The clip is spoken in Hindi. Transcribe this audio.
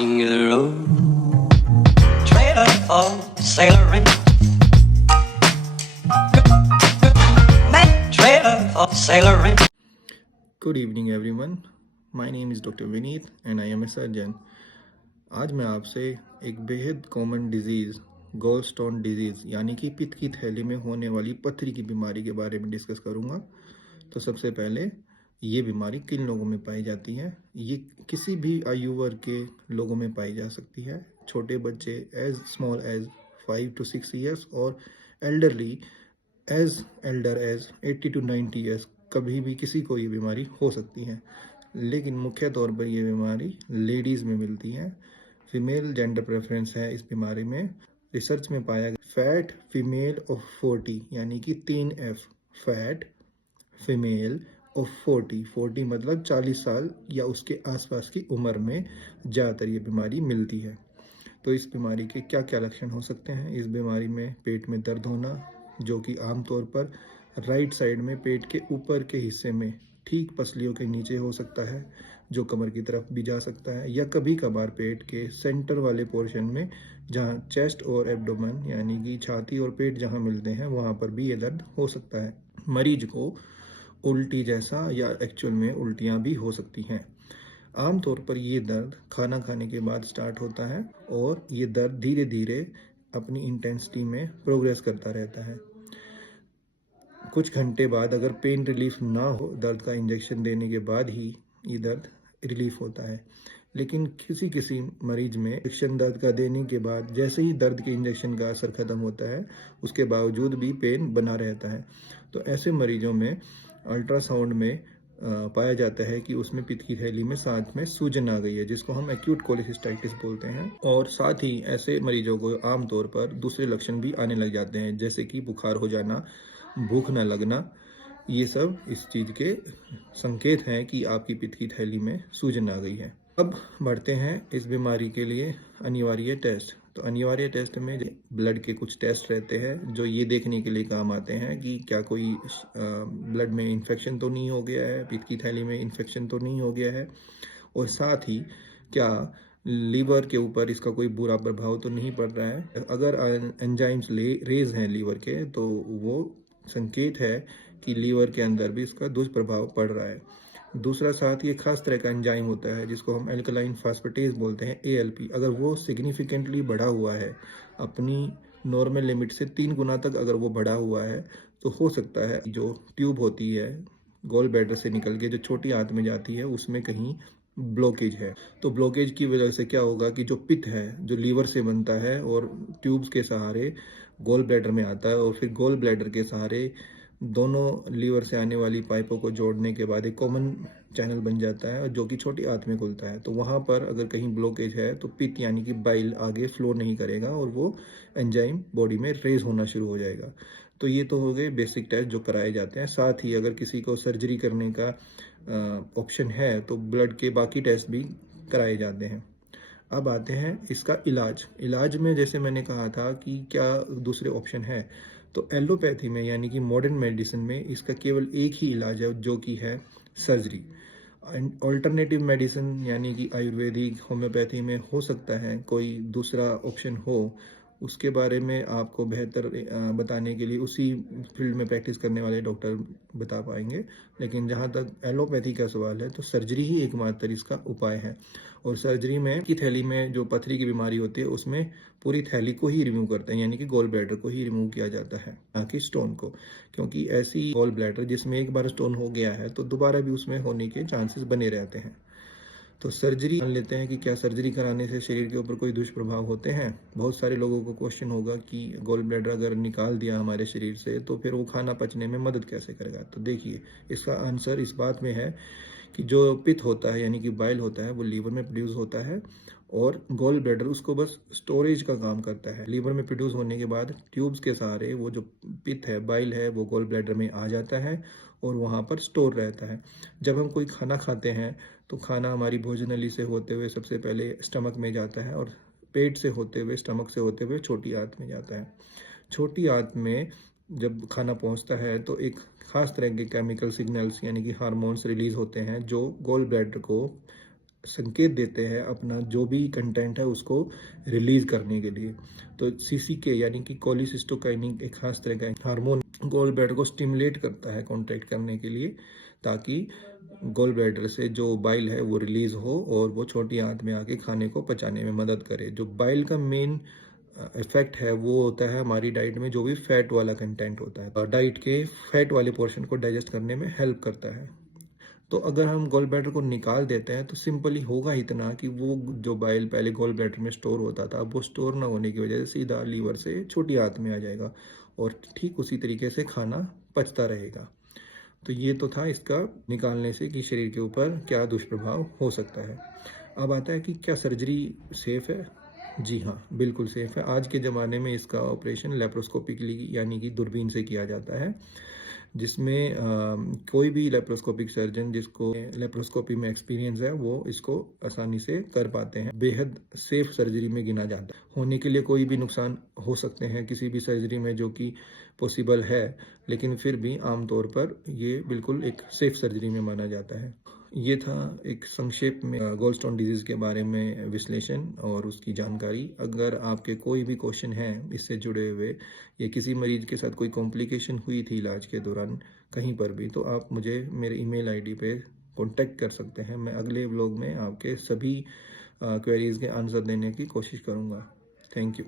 King of the road, trailer for sailoring, trailer for sailoring. Good evening everyone. My name is Dr. Vineet and I am a surgeon. आज मैं आपसे एक बेहद common disease gallstone disease यानी कि पित्त की थैली में होने वाली पथरी की बीमारी के बारे में डिस्कस करूंगा। तो सबसे पहले ये बीमारी किन लोगों में पाई जाती है? ये किसी भी आयु वर्ग के लोगों में पाई जा सकती है। छोटे बच्चे age small age 5 to 6 years और elderly age elder age 80 to 90 years कभी भी किसी को ये बीमारी हो सकती है। लेकिन मुख्य तौर पर ये बीमारी लेडीज़ में मिलती है। फीमेल जेंडर प्रेफरेंस है इस बीमारी में। रिसर्च में पाया गया फैट फीमेल ऑफ 40 यानी कि 3F फैट फीमेल ऑफ 40 मतलब 40 साल या उसके आसपास की उम्र में ज़्यादातर ये बीमारी मिलती है। तो इस बीमारी के क्या क्या लक्षण हो सकते हैं? इस बीमारी में पेट में दर्द होना, जो कि आमतौर पर राइट साइड में पेट के ऊपर के हिस्से में ठीक पसलियों के नीचे हो सकता है, जो कमर की तरफ भी जा सकता है, या कभी कभार पेट के सेंटर वाले पोर्शन में जहां चेस्ट और एब्डोमेन यानी कि छाती और पेट जहां मिलते हैं वहां पर भी ये दर्द हो सकता है। मरीज को उल्टी जैसा या एक्चुअल में उल्टियां भी हो सकती हैं। आमतौर पर ये दर्द खाना खाने के बाद स्टार्ट होता है और ये दर्द धीरे धीरे अपनी इंटेंसिटी में प्रोग्रेस करता रहता है। कुछ घंटे बाद अगर पेन रिलीफ ना हो, दर्द का इंजेक्शन देने के बाद ही ये दर्द रिलीफ होता है। लेकिन किसी किसी मरीज में इंजेक्शन दर्द का देने के बाद जैसे ही दर्द के इंजेक्शन का असर खत्म होता है, उसके बावजूद भी पेन बना रहता है। तो ऐसे मरीजों में अल्ट्रासाउंड में पाया जाता है कि उसमें पित्त की थैली में साथ में सूजन आ गई है, जिसको हम एक्यूट कोलेसिस्टाइटिस बोलते हैं। और साथ ही ऐसे मरीजों को आमतौर पर दूसरे लक्षण भी आने लग जाते हैं, जैसे कि बुखार हो जाना, भूख न लगना। ये सब इस चीज़ के संकेत हैं कि आपकी पित्त की थैली में सूजन आ गई है। अब बढ़ते हैं इस बीमारी के लिए अनिवार्य टेस्ट। तो अनिवार्य टेस्ट में ब्लड के कुछ टेस्ट रहते हैं जो ये देखने के लिए काम आते हैं कि क्या कोई ब्लड में इन्फेक्शन तो नहीं हो गया है, पित्त की थैली में इन्फेक्शन तो नहीं हो गया है, और साथ ही क्या लीवर के ऊपर इसका कोई बुरा प्रभाव तो नहीं पड़ रहा है। अगर एंजाइम्स रेज हैं लीवर के, तो वो संकेत है कि लीवर के अंदर भी इसका दुष्प्रभाव पड़ रहा है। दूसरा, साथ ही एक खास तरह का एंजाइम होता है जिसको हम एल्कलाइन फास्फेटेज बोलते हैं, ALP। अगर वो सिग्निफिकेंटली बढ़ा हुआ है, अपनी नॉर्मल लिमिट से 3 गुना तक अगर वो बढ़ा हुआ है, तो हो सकता है जो ट्यूब होती है गॉल ब्लैडर से निकल के जो छोटी आंत में जाती है, उसमें कहीं ब्लॉकेज है। तो ब्लॉकेज की वजह से क्या होगा कि जो पित्त है जो लीवर से बनता है और ट्यूब्स के सहारे गॉल ब्लैडर में आता है, और फिर गॉल ब्लैडर के सहारे दोनों लीवर से आने वाली पाइपों को जोड़ने के बाद एक कॉमन चैनल बन जाता है, और जो कि छोटी आंत में खुलता है। तो वहाँ पर अगर कहीं ब्लॉकेज है तो पित्त यानी कि बाइल आगे फ्लो नहीं करेगा और वो एंजाइम बॉडी में रेज होना शुरू हो जाएगा। तो ये तो हो गए बेसिक टेस्ट जो कराए जाते हैं। साथ ही अगर किसी को सर्जरी करने का ऑप्शन है तो ब्लड के बाकी टेस्ट भी कराए जाते हैं। अब आते हैं इसका इलाज में जैसे मैंने कहा था कि क्या दूसरे ऑप्शन है, तो एलोपैथी में यानी कि मॉडर्न मेडिसिन में इसका केवल एक ही इलाज है, जो कि है सर्जरी। ऑल्टरनेटिव मेडिसिन यानी कि आयुर्वेदिक होम्योपैथी में हो सकता है कोई दूसरा ऑप्शन हो, उसके बारे में आपको बेहतर बताने के लिए उसी फील्ड में प्रैक्टिस करने वाले डॉक्टर बता पाएंगे। लेकिन जहाँ तक एलोपैथी का सवाल है तो सर्जरी ही एकमात्र इसका उपाय है। और सर्जरी में की थैली में जो पथरी की बीमारी होती है उसमें पूरी थैली को ही रिमूव करते हैं, यानी कि गॉल ब्लैडर को ही रिमूव किया जाता है, ना कि स्टोन को। क्योंकि ऐसी गॉल ब्लैडर जिसमें एक बार स्टोन हो गया है तो दोबारा भी उसमें होने के चांसेस बने रहते हैं। तो सर्जरी मान लेते हैं कि क्या सर्जरी कराने से शरीर के ऊपर कोई दुष्प्रभाव होते हैं। बहुत सारे लोगों को क्वेश्चन होगा कि गॉल ब्लैडर अगर निकाल दिया हमारे शरीर से तो फिर वो खाना पचने में मदद कैसे करेगा। तो देखिए, इसका आंसर इस बात में है कि जो पित्त होता है यानी कि बाइल होता है वो लीवर में प्रोड्यूस होता है, और गॉल ब्लैडर उसको बस स्टोरेज का काम करता है। लीवर में प्रोड्यूस होने के बाद ट्यूब्स के सहारे वो जो पित्त है, बाइल है, वो गॉल ब्लैडर में आ जाता है और वहाँ पर स्टोर रहता है। जब हम कोई खाना खाते हैं तो खाना हमारी भोजन नली से होते हुए सबसे पहले स्टमक में जाता है, और पेट से होते हुए, स्टमक से होते हुए छोटी आंत में जाता है। छोटी आंत में जब खाना पहुंचता है तो एक खास तरह के केमिकल सिग्नल्स यानी कि हार्मोन्स रिलीज होते हैं जो गॉल ब्लैडर को संकेत देते हैं अपना जो भी कंटेंट है उसको रिलीज करने के लिए। तो सीसीके यानी कि कोलिसिस्टोकाइनिन एक खास तरह का हार्मोन गॉल ब्लैडर को स्टिमुलेट करता है कॉन्ट्रैक्ट करने के लिए, ताकि गॉल ब्लैडर से जो बाइल है वो रिलीज हो और वो छोटी आंत में आके खाने को पचाने में मदद करे। जो बाइल का मेन इफेक्ट है वो होता है हमारी डाइट में जो भी फैट वाला कंटेंट होता है, डाइट के फैट वाले पोर्शन को डाइजेस्ट करने में हेल्प करता है। तो अगर हम गॉल ब्लैडर को निकाल देते हैं तो सिंपली होगा इतना कि वो जो बाइल पहले गॉल ब्लैडर में स्टोर होता था, अब वो स्टोर ना होने की वजह से सीधा लीवर से छोटी आंत में आ जाएगा और ठीक उसी तरीके से खाना पचता रहेगा। तो ये तो था इसका निकालने से कि शरीर के ऊपर क्या दुष्प्रभाव हो सकता है। अब आता है कि क्या सर्जरी सेफ है? जी हाँ, बिल्कुल सेफ है। आज के ज़माने में इसका ऑपरेशन लेप्रोस्कोपिकली यानी कि दूरबीन से किया जाता है, जिसमें कोई भी लेप्रोस्कोपिक सर्जन जिसको लेप्रोस्कोपी में एक्सपीरियंस है वो इसको आसानी से कर पाते हैं। बेहद सेफ सर्जरी में गिना जाता है। होने के लिए कोई भी नुकसान हो सकते हैं किसी भी सर्जरी में जो कि पॉसिबल है, लेकिन फिर भी आमतौर पर ये बिल्कुल एक सेफ सर्जरी में माना जाता है। ये था एक संक्षेप में गॉलस्टोन डिजीज़ के बारे में विश्लेषण और उसकी जानकारी। अगर आपके कोई भी क्वेश्चन हैं इससे जुड़े हुए या किसी मरीज के साथ कोई कॉम्प्लिकेशन हुई थी इलाज के दौरान कहीं पर भी, तो आप मुझे मेरे ईमेल आईडी पे कांटेक्ट कर सकते हैं। मैं अगले व्लॉग में आपके सभी क्वेरीज के आंसर देने की कोशिश करूँगा। Thank you.